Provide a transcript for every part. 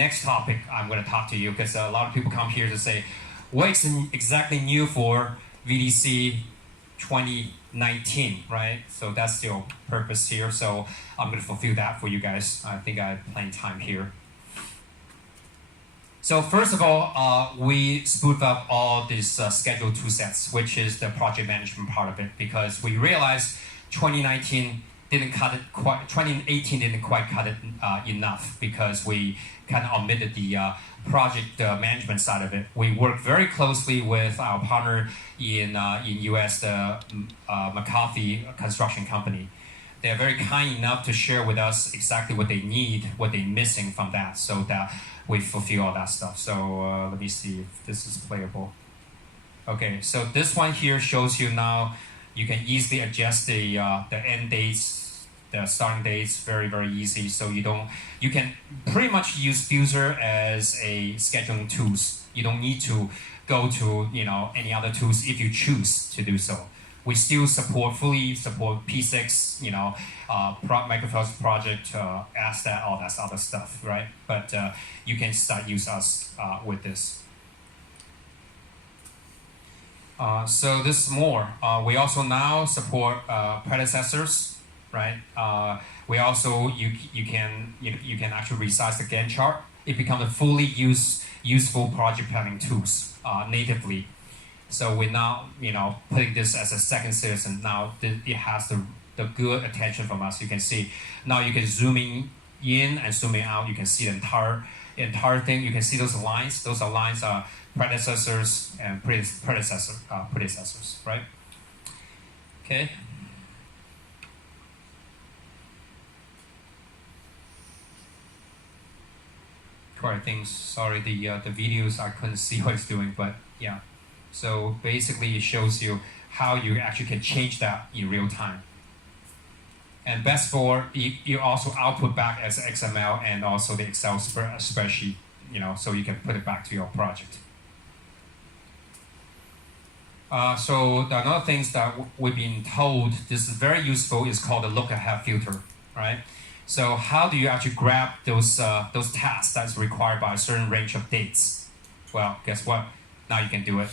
Next topic I'm going to talk to you, because a lot of people come here to say, what's exactly new for VDC 2019, right? So that's your purpose here. So I'm going to fulfill that for you guys. I think I have plenty of time here. So first of all, we spoofed up all these schedule toolsets, which is the project management part of it, because we realized 2018 didn't quite cut it enough, because we kind of omitted the project management side of it. We work very closely with our partner in US, the McCarthy construction company. They're very kind enough to share with us exactly what they need, what they're missing from that, so that we fulfill all that stuff. So let me see if this is playable. Okay, so this one here shows you now you can easily adjust the end dates, the starting dates, very, very easy. So you can pretty much use Fuzor as a scheduling tools. You don't need to go to any other tools if you choose to do so. We still fully support P6, Microsoft project, ASTAT, all that other stuff, right? But you can start use us with this. So this is more. We also now support predecessors, right? We also you can actually resize the Gantt chart. It becomes a fully useful project planning tools natively. So we're now putting this as a second citizen. Now it has the good attention from us. You can see now you can zoom in and zooming out. You can see the entire thing. You can see those lines. Those are lines are predecessors and predecessors, right? Okay. Quite things. Sorry, the videos I couldn't see what it's doing, but yeah. So basically, it shows you how you actually can change that in real time. And best for you also output back as XML and also the Excel spreadsheet, so you can put it back to your project. So the another things that we've been told this is very useful is called the look-ahead filter, right? So how do you actually grab those tasks that's required by a certain range of dates? Well, guess what? Now you can do it.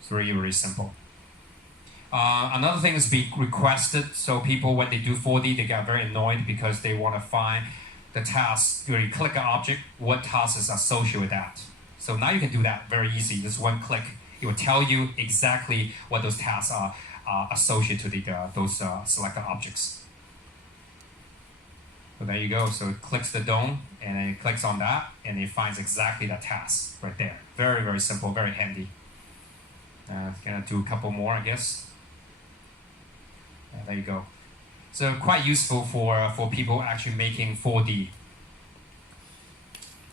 It's really, really simple. Another thing is be requested. So people, when they do 4D, they get very annoyed because they want to find the task. You click an object, what task is associated with that. So now you can do that very easy. Just one click. It will tell you exactly what those tasks are associated to those selected objects. So there you go. So it clicks the dome, and then it clicks on that, and it finds exactly that task right there. Very, very simple, very handy. Gonna do a couple more, I guess. There you go. So quite useful for people actually making 4D.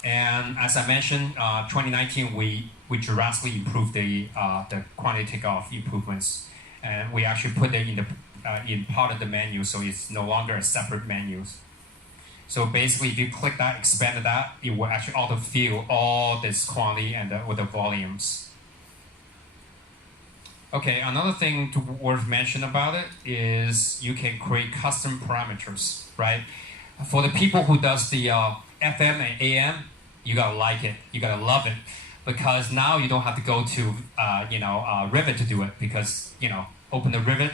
And as I mentioned, 2019 we drastically improved the quantity takeoff improvements, and we actually put it in part of the menu, so it's no longer a separate menu. So basically, if you click that, expand that, it will actually auto-fill all this quantity and with the volumes. Okay, another thing worth mentioning about it is you can create custom parameters, right? For the people who does the FM and AM, you gotta like it, you gotta love it, because now you don't have to go to Rivet to do it, because open the Rivet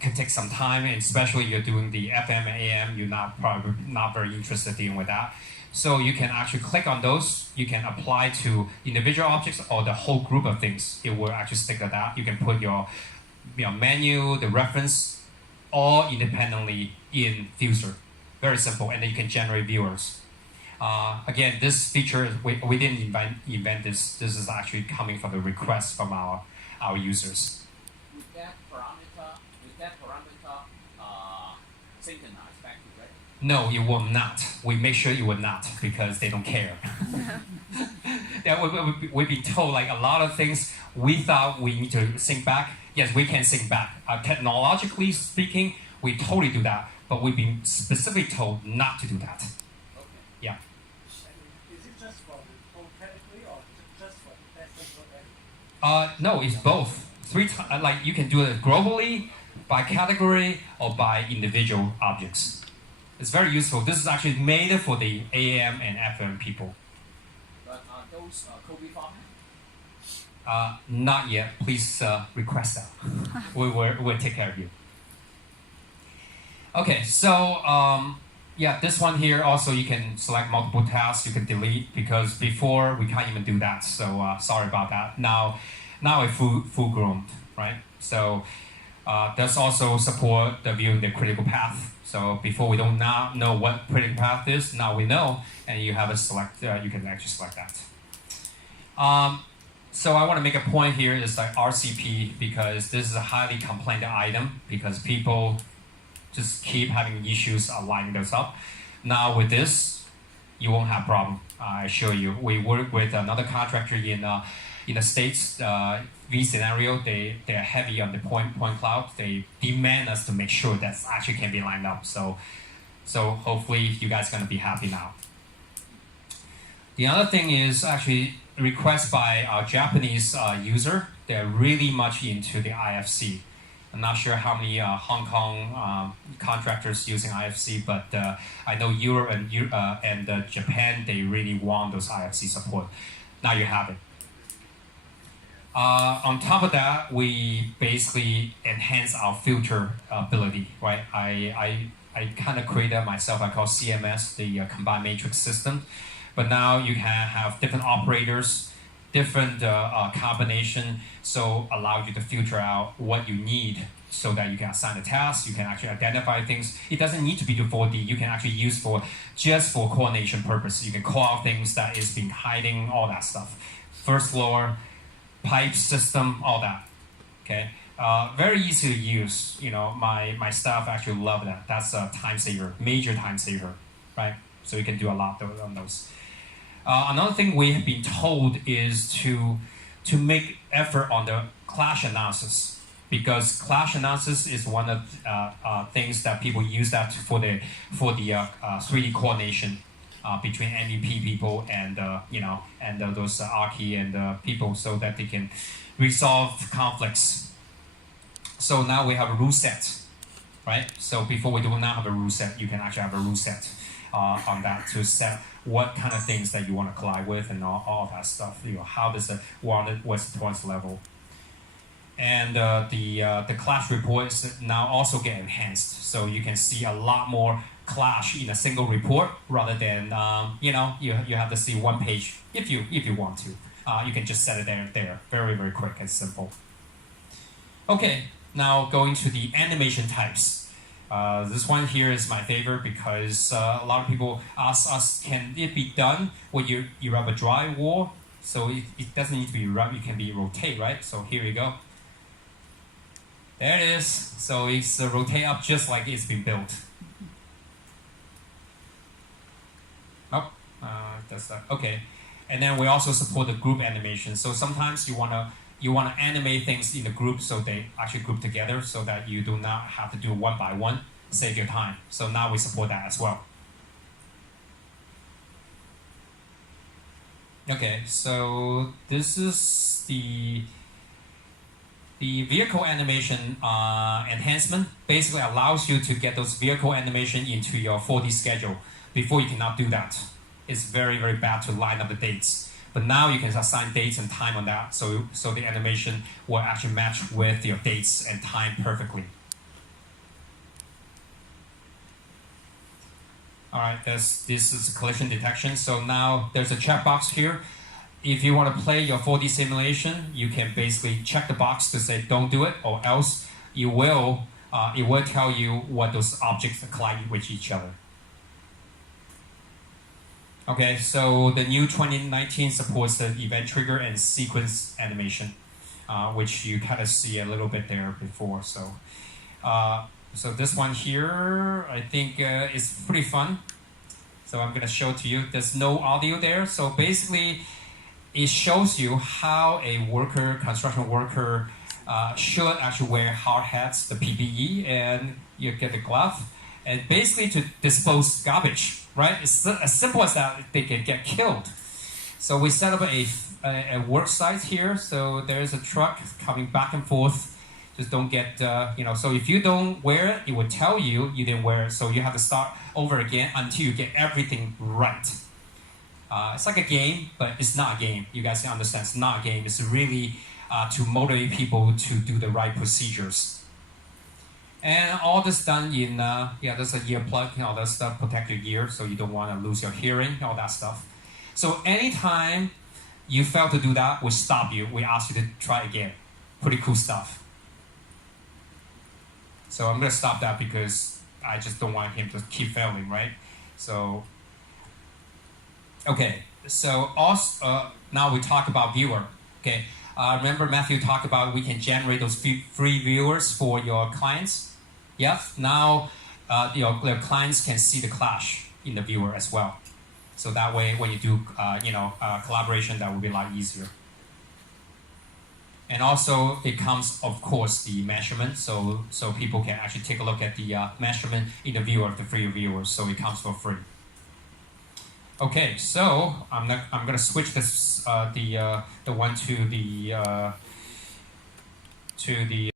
can take some time, and especially you're doing the FM and AM, you're probably not very interested in dealing with that. So you can actually click on those. You can apply to individual objects or the whole group of things. It will actually stick to that. You can put your menu, the reference, all independently in Fuzor. Very simple, and then you can generate viewers. Again, this feature, we didn't invent this. This is actually coming from the request from our users. With that parameter synchronized back to Reddit? No, it will not. We make sure it will not, because they don't care. We've been told like a lot of things we thought we need to sync back. Yes, we can sync back. Technologically speaking, we totally do that, but we've been specifically told not to do that. Okay. Yeah. Is it just for the whole category, or just for the category? No, it's both. Like you can do it globally, by category, or by individual objects. It's very useful. This is actually made for the AM and FM people. those Kobe format? Not yet. Please request that. We'll take care of you. Okay, so yeah, this one here also you can select multiple tasks. You can delete because before we can't even do that. So sorry about that. Now it's full grown, right? So there's also support the viewing the critical path. So before we don't know what critical path is, now we know, and you have a select. You can actually select that. So I want to make a point here is like RCP because this is a highly complained item because people just keep having issues lining those up. Now with this, you won't have problem. I assure you. We work with another contractor in the States. V scenario, they're heavy on the point cloud. They demand us to make sure that actually can be lined up. So hopefully you guys are gonna be happy now. The other thing is actually request by our Japanese user. They're really much into the IFC. I'm not sure how many Hong Kong contractors using IFC, but I know Europe and Japan, they really want those IFC support. Now you have it. On top of that, we basically enhance our filter ability, right? I kind of created myself, I call CMS, the combined matrix system. But now you can have different operators, different combination, so allow you to filter out what you need so that you can assign a task, you can actually identify things. It doesn't need to be to 4D, you can actually use just for coordination purpose. You can call out things that is been hiding, all that stuff. First floor, pipe system, all that, okay? Very easy to use, you know, my staff actually love that. That's a time saver, major time saver, right? So you can do a lot on those. Another thing we have been told is to make effort on the clash analysis because clash analysis is one of things that people use that for the 3D coordination between MVP people and those Archi and people so that they can resolve conflicts. So now we have a rule set, right? So before we do not have a rule set, you can actually have a rule set on that to set what kind of things that you want to collide with and all that stuff. You know, how does it what's the tolerance level? And the clash reports now also get enhanced, so you can see a lot more clash in a single report rather than you have to see one page if you want to. You can just set it there, very very quick and simple. Okay, now going to the animation types. This one here is my favorite because a lot of people ask us, can it be done when you have a dry wall? So it doesn't need to be rub, it can be rotate, right? So here you go. There it is. So it's rotate up just like it's been built. Oh, that's that. Okay. And then we also support the group animation. So sometimes you wanna animate things in a group so they actually group together so that you do not have to do one by one, save your time. So now we support that as well. Okay, so this is the vehicle animation enhancement. Basically allows you to get those vehicle animation into your 4D schedule. Before you cannot do that. It's very, very bad to line up the dates. But now you can assign dates and time on that, so the animation will actually match with your dates and time perfectly. All right, this is collision detection. So now there's a checkbox here. If you want to play your 4D simulation, you can basically check the box to say don't do it, or else it will tell you what those objects collide with each other. Okay, so the new 2019 supports the event trigger and sequence animation, which you kind of see a little bit there before. So this one here, I think is pretty fun. So I'm gonna show it to you. There's no audio there. So basically, it shows you how a construction worker should actually wear hard hats, the PPE, and you get the glove, and basically to dispose garbage. Right? It's as simple as that. They can get killed. So we set up a work site here. So there's a truck coming back and forth. Just don't get, so if you don't wear it, it will tell you didn't wear it. So you have to start over again until you get everything right. It's like a game, but it's not a game. You guys can understand it's not a game. It's really to motivate people to do the right procedures. And all this done in, there's a ear plug, all that stuff, protect your ear so you don't want to lose your hearing, all that stuff. So anytime you fail to do that, we stop you. We ask you to try again. Pretty cool stuff. So I'm going to stop that because I just don't want him to keep failing, right? So, okay. So also, now we talk about viewer. Okay. Remember Matthew talked about we can generate those free viewers for your clients? Yeah. Now, the clients can see the clash in the viewer as well. So that way, when you do, collaboration, that will be a lot easier. And also, it comes, of course, the measurement. So people can actually take a look at the measurement in the viewer, the free viewers. So it comes for free. Okay, so I'm gonna switch this the one to the